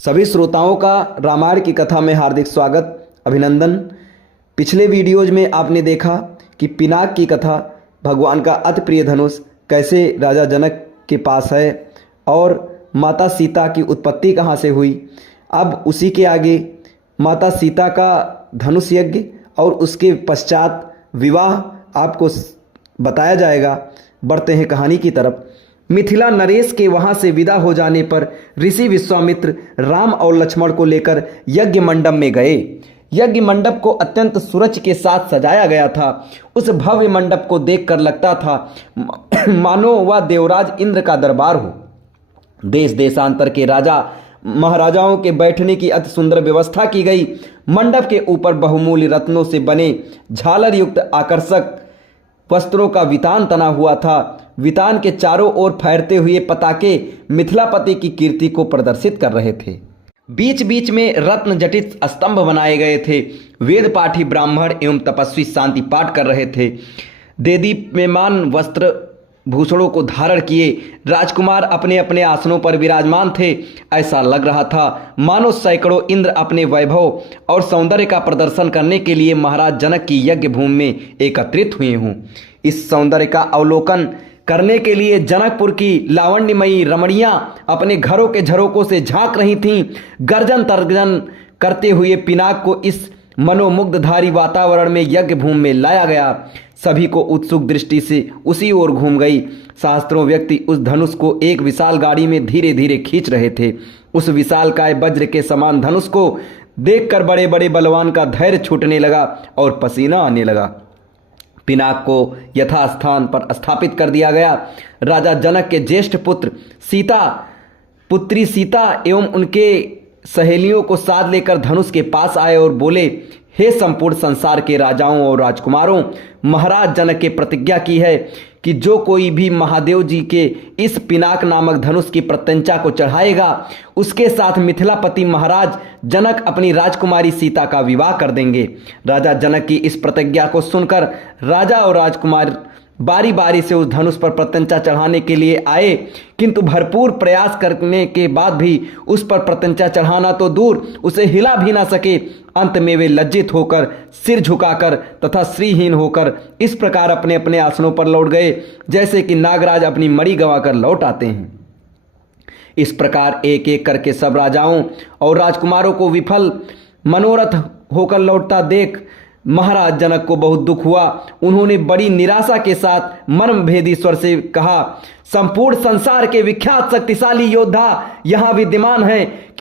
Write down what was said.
सभी श्रोताओं का रामायण की कथा में हार्दिक स्वागत, अभिनंदन। पिछले वीडियोज में आपने देखा कि पिनाक की कथा, भगवान का अति प्रिय धनुष कैसे राजा जनक के पास है और माता सीता की उत्पत्ति कहाँ से हुई। अब उसी के आगे माता सीता का धनुष यज्ञ और उसके पश्चात विवाह आपको बताया जाएगा। बढ़ते हैं कहानी की तरफ। मिथिला नरेश के वहां से विदा हो जाने पर ऋषि विश्वामित्र राम और लक्ष्मण को लेकर यज्ञ मंडप में गए। यज्ञ मंडप को अत्यंत सुरज के साथ सजाया गया था। उस भव्य मंडप को देखकर लगता था मानो वह देवराज इंद्र का दरबार हो। देश देशांतर के राजा महाराजाओं के बैठने की अति सुंदर व्यवस्था की गई। मंडप के ऊपर बहुमूल्य रत्नों से बने झालर युक्त आकर्षक वस्त्रों का वितान तना हुआ था। वितान के चारों ओर फैलते हुए पताके मिथिलापति की कीर्ति को प्रदर्शित कर रहे थे। बीच बीच में रत्न जटित स्तंभ बनाए गए थे। वेद पाठी ब्राह्मण एवं तपस्वी शांति पाठ कर रहे थे। देदीप्यमान वस्त्र भूषणों को धारण किए राजकुमार अपने अपने आसनों पर विराजमान थे। ऐसा लग रहा था मानो सैकड़ों इंद्र अपने वैभव और सौंदर्य का प्रदर्शन करने के लिए महाराज जनक की यज्ञ भूमि में एकत्रित हुए हों। इस सौंदर्य का अवलोकन करने के लिए जनकपुर की लावण्यमयी रमणियां अपने घरों के झरोकों से झांक रही थीं। गर्जन तर्जन करते हुए पिनाक को इस मनोमुग्धधारी वातावरण में यज्ञ भूमि में लाया गया। सभी को उत्सुक दृष्टि से उसी ओर घूम गई। शास्त्रों व्यक्ति उस धनुष को एक विशाल गाड़ी में धीरे धीरे खींच रहे थे। उस विशालकाय वज्र के समान धनुष को देखकर बड़े बड़े बलवान का धैर्य छूटने लगा और पसीना आने लगा। पिनाक को यथास्थान पर स्थापित कर दिया गया। राजा जनक के ज्येष्ठ पुत्र पुत्री सीता एवं उनके सहेलियों को साथ लेकर धनुष के पास आए और बोले, हे संपूर्ण संसार के राजाओं और राजकुमारों, महाराज जनक के प्रतिज्ञा की है कि जो कोई भी महादेव जी के इस पिनाक नामक धनुष की प्रत्यंचा को चढ़ाएगा उसके साथ मिथिलापति महाराज जनक अपनी राजकुमारी सीता का विवाह कर देंगे। राजा जनक की इस प्रतिज्ञा को सुनकर राजा और राजकुमार बारी बारी से उस धनुष पर प्रत्यंचा चढ़ाने के लिए आए, किंतु भरपूर प्रयास करने के बाद भी उस पर प्रत्यंचा चढ़ाना तो दूर, उसे हिला भी ना सके। अंत में वे लज्जित होकर, सिर झुकाकर तथा श्रीहीन होकर इस प्रकार अपने अपने आसनों पर लौट गए जैसे कि नागराज अपनी मणि गंवाकर लौट आते हैं। इस प्रकार एक एक करके सब राजाओं और राजकुमारों को विफल मनोरथ होकर लौटता देख महाराज जनक को बहुत दुख हुआ। उन्होंने बड़ी निराशा के साथ मर्मभेदी स्वर से कहा, संपूर्ण संसार के विख्यात शक्तिशाली योद्धा यहाँ विद्यमान हैं,